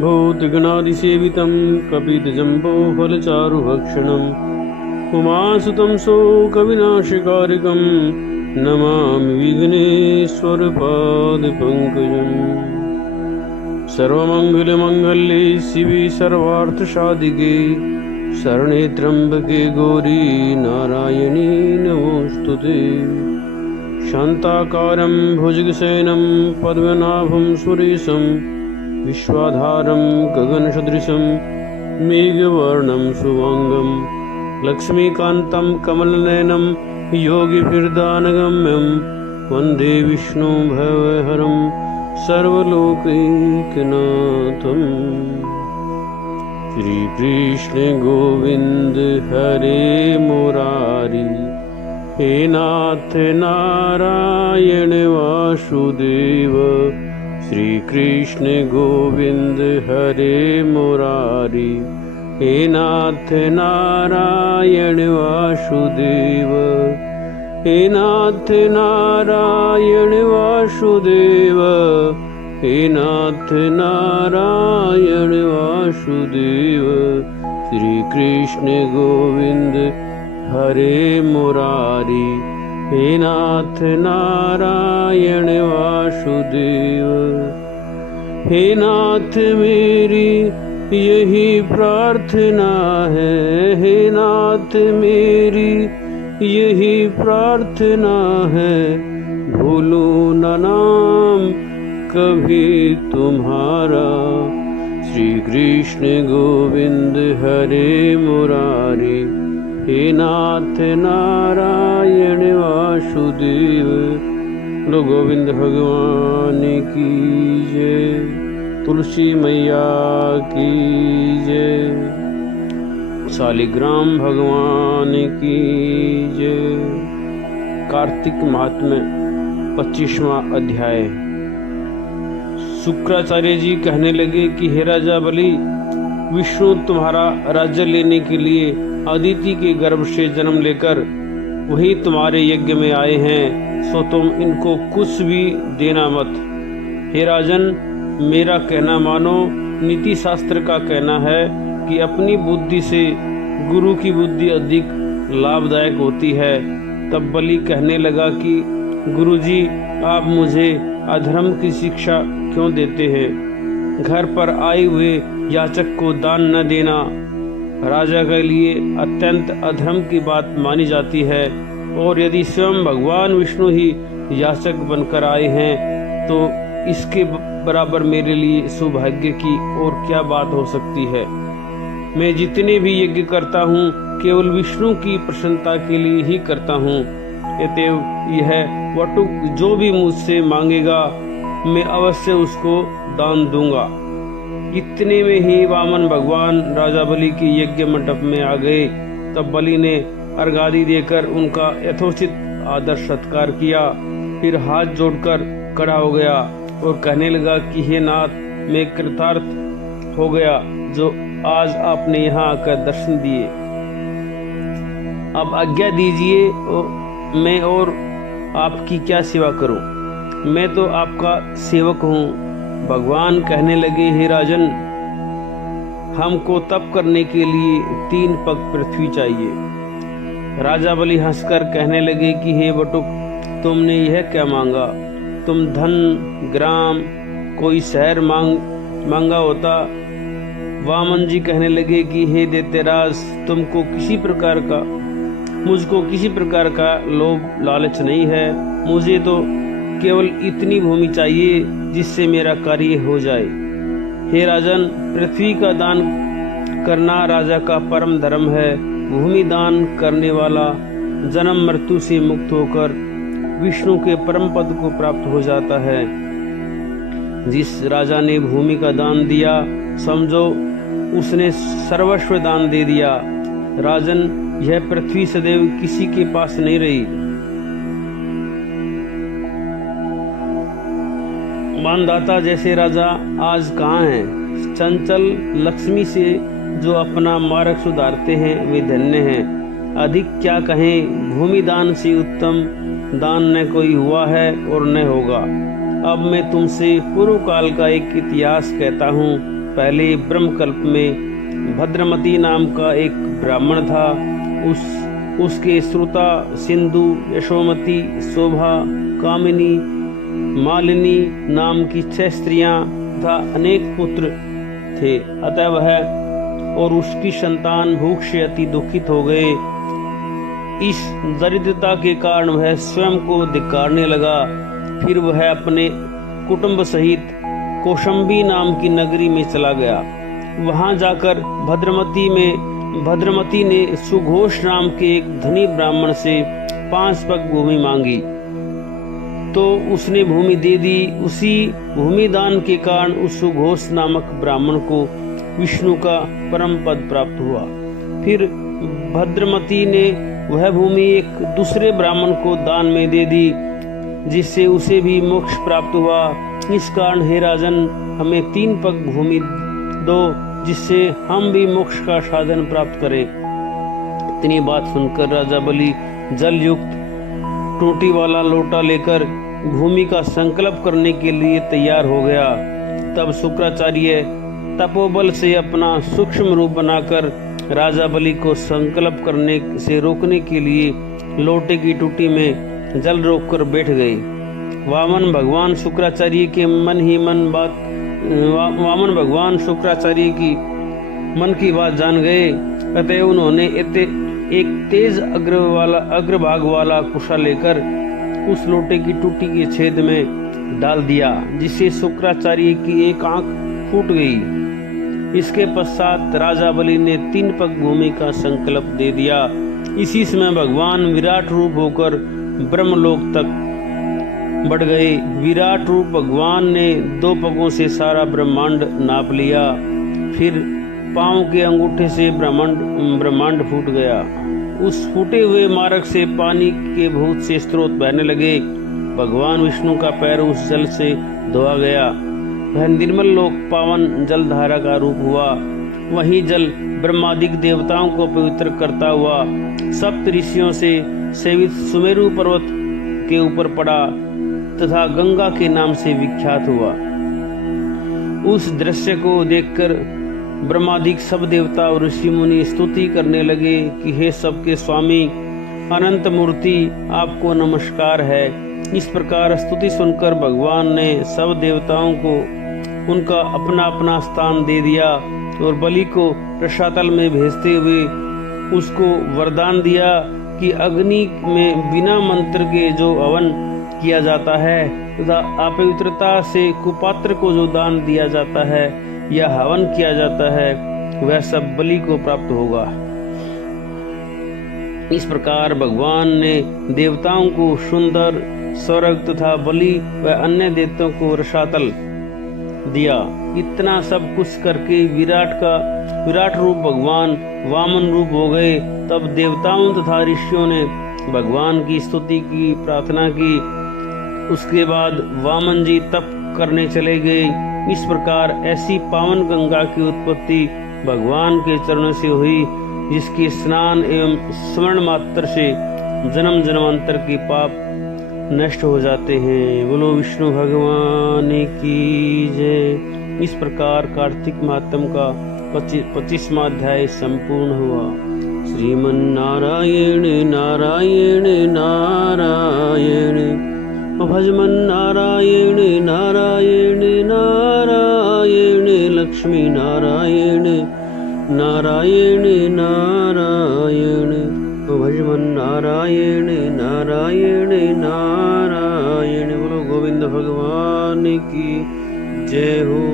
भूतगणादिसेवितं कपितजम्बो फलचारुभक्षणम् उमासुतं शोकविनाशकारिकं नमामि विघ्नेश्वरपादपङ्कजम्। सर्वमङ्गलमङ्गल्ये शिवे सर्वार्थसाधिके शरणे त्र्यम्बके गौरी नारायणी नमोस्तुते। शान्ताकारं भुजगशयनं पद्मनाभं सुरेशं विश्वाधारं गगनसदृशं मेघवर्णं शुभांगं लक्ष्मीकान्तं कमलनयनं योगिभिर्दानगम्यं वन्दे विष्णुं भवहरं सर्वलोकैकनाथम्। श्री कृष्ण गोविंद हरे मुरारी हे नाथ नारायण वासुदेव। श्री कृष्ण गोविंद हरे मुरारी हे नाथ नारायण वासुदेव। हे नाथ नारायण वासुदेव। हे नाथ नारायण वासुदेव। श्री कृष्ण गोविंद हरे मुरारी हे नाथ नारायण वासुदेव। हे नाथ मेरी यही प्रार्थना है, हे नाथ मेरी यही प्रार्थना है, भूलूं न नाम कभी तुम्हारा। श्री कृष्ण गोविंद हरे मुरारी हे नाथ नारायण वासुदेव। लो गोविंद भगवान की जय, तुलसी मैया की जय, शालिग्राम भगवान की जय। कार्तिक महात्म्य 25वां अध्याय। शुक्राचार्य जी कहने लगे कि हे राजा बलि, विष्णु तुम्हारा राज्य लेने के लिए अदिति के गर्भ से जन्म लेकर वही तुम्हारे यज्ञ में आए हैं, सो तुम इनको कुछ भी देना मत। हे राजन, मेरा कहना मानो। नीति शास्त्र का कहना है कि अपनी बुद्धि से गुरु की बुद्धि अधिक लाभदायक होती है। तब बलि कहने लगा कि गुरुजी, आप मुझे अधर्म की शिक्षा क्यों देते हैं? घर पर आए हुए याचक को दान न देना राजा के लिए अत्यंत अधर्म की बात मानी जाती है, और यदि स्वयं भगवान विष्णु ही याचक बनकर आए हैं तो इसके बराबर मेरे लिए सौभाग्य की और क्या बात हो सकती है। मैं जितने भी यज्ञ करता हूँ केवल विष्णु की प्रसन्नता के लिए ही करता हूँ। अतएव यह वटुक जो भी मुझसे मांगेगा मैं अवश्य उसको दान दूंगा। इतने में ही वामन भगवान राजा बलि के यज्ञ मंडप में आ गए। तब बलि ने अर्घादि देकर उनका यथोचित आदर सत्कार किया, फिर हाथ जोड़कर खड़ा हो गया और कहने लगा कि हे नाथ, मैं कृतार्थ हो गया जो आज आपने यहाँ आकर दर्शन दिए। अब आज्ञा दीजिए मैं और आपकी क्या सेवा करूं? मैं तो आपका सेवक हूँ। भगवान कहने लगे, हे राजन, हमको तप करने के लिए 3 पग पृथ्वी चाहिए। राजा बलि हंसकर कहने लगे कि हे बटुक, तुमने यह क्या मांगा? तुम धन, ग्राम, कोई शहर मांगा होता। वामन जी कहने लगे कि हे दैत्यराज, मुझको किसी प्रकार का लोभ लालच नहीं है। मुझे तो केवल इतनी भूमि चाहिए जिससे मेरा कार्य हो जाए। हे राजन, पृथ्वी का दान करना राजा का परम धर्म है। भूमि दान करने वाला जन्म मृत्यु से मुक्त होकर विष्णु के परम पद को प्राप्त हो जाता है। जिस राजा ने भूमि का दान दिया, समझो उसने सर्वस्व दान दे दिया। राजन, यह पृथ्वी सदैव किसी के पास नहीं रही। मानदाता जैसे राजा आज कहाँ हैं? चंचल लक्ष्मी से जो अपना मार्ग सुधारते हैं वे धन्य हैं। अधिक क्या कहें, भूमि दान से उत्तम दान न कोई हुआ है और न होगा। अब मैं तुमसे पूर्व काल का एक इतिहास कहता हूँ। पहले ब्रह्मकल्प में भद्रमती नाम का एक ब्राह्मण था। उसके श्रुता, सिंधु, यशोमती, शोभा, कामिनी, मालिनी नाम की 6 स्त्रियां तथा अनेक पुत्र थे। अतः वह और उसकी संतान भूख से अति दुखित हो गए। इस दरिद्रता के कारण वह स्वयं को धिक्कारने लगा। फिर वह अपने कुटुंब सहित कौशंबी नाम की नगरी में चला गया। वहां जाकर भद्रमती ने सुघोष नाम के एक धनी ब्राह्मण से 5 पग भूमि मांगी तो उसने भूमि दे दी। उसी भूमि दान के कारण उस सुघोष नामक ब्राह्मण को विष्णु का परम पद प्राप्त हुआ। फिर भद्रमती ने वह भूमि एक दूसरे ब्राह्मण को दान में दे दी, जिससे उसे भी मोक्ष प्राप्त हुआ। इस कारण हे राजन, हमें 3 पग भूमि दो, जिससे हम भी मोक्ष का साधन प्राप्त करें। इतनी बात सुनकर राजा बलि जल युक्त टोटी वाला लोटा लेकर भूमि का संकल्प करने के लिए तैयार हो गया। तब शुक्राचार्य तपोबल से अपना सूक्ष्म रूप बनाकर राजा बलि को संकल्प करने से रोकने के लिए लोटे की टूटी में जल रोककर बैठ गए। वामन भगवान शुक्राचार्य की मन की बात जान गए। अतः उन्होंने एक तेज अग्रभाग वाला कुशा लेकर उस लोटे की टूटी के छेद में डाल दिया, जिससे शुक्राचार्य की एक आंख फूट गई। इसके पश्चात राजा बलि ने 3 पग भूमि का संकल्प दे दिया। इसी समय भगवान विराट रूप होकर ब्रह्मलोक तक बढ़ गए। विराट रूप भगवान ने 2 पगों से सारा ब्रह्मांड नाप लिया। फिर पांव के अंगूठे से ब्रह्मांड फूट गया। उस फूटे हुए मार्ग से पानी के बहुत से स्रोत बहने लगे। भगवान विष्णु का पैर उस जल से धोआ गया। वह निर्मल लोक पावन जलधारा का रूप हुआ। वही जल ब्रह्मादिक देवताओं को पवित्र करता हुआ 7 ऋषियों से सेवित सुमेरु पर्वत के ऊपर पड़ा तथा गंगा के नाम से विख्यात हुआ। उस दृश्य को देखकर ब्रह्मादिक सब देवता और ऋषि मुनि स्तुति करने लगे कि हे सबके स्वामी अनंत मूर्ति, आपको नमस्कार है। इस प्रकार स्तुति सुनकर भगवान ने सब देवताओं को उनका अपना अपना स्थान दे दिया और बलि को रसातल में भेजते हुए उसको वरदान दिया कि अग्नि में बिना मंत्र के जो हवन किया जाता है तथा अपवित्रता से कुपात्र को जो दान दिया जाता है या हवन किया जाता है, वह सब बलि को प्राप्त होगा। इस प्रकार भगवान ने देवताओं को सुंदर स्वर्ग तथा बलि व अन्य देवताओं को रसातल दिया। इतना सब कुछ करके विराट रूप भगवान वामन रूप हो गए। तब देवताओं तथा ऋषियों ने भगवान की स्तुति की, प्रार्थना की। उसके बाद वामन जी तप करने चले गए। इस प्रकार ऐसी पावन गंगा की उत्पत्ति भगवान के चरणों से हुई, जिसके स्नान एवं स्मरण मात्र से जन्म जन्मांतर के पाप नष्ट हो जाते हैं। बोलो विष्णु भगवान की जय। इस प्रकार कार्तिक महात्म का 25वां अध्याय संपूर्ण हुआ। श्रीमन्नारायण नारायण नारायण भजमन नारायण नारायण नारायण लक्ष्मी नारायण नारायण नारायण भजमन नारायण नारायण नारायण। बोलो गोविंद भगवान की जय हो।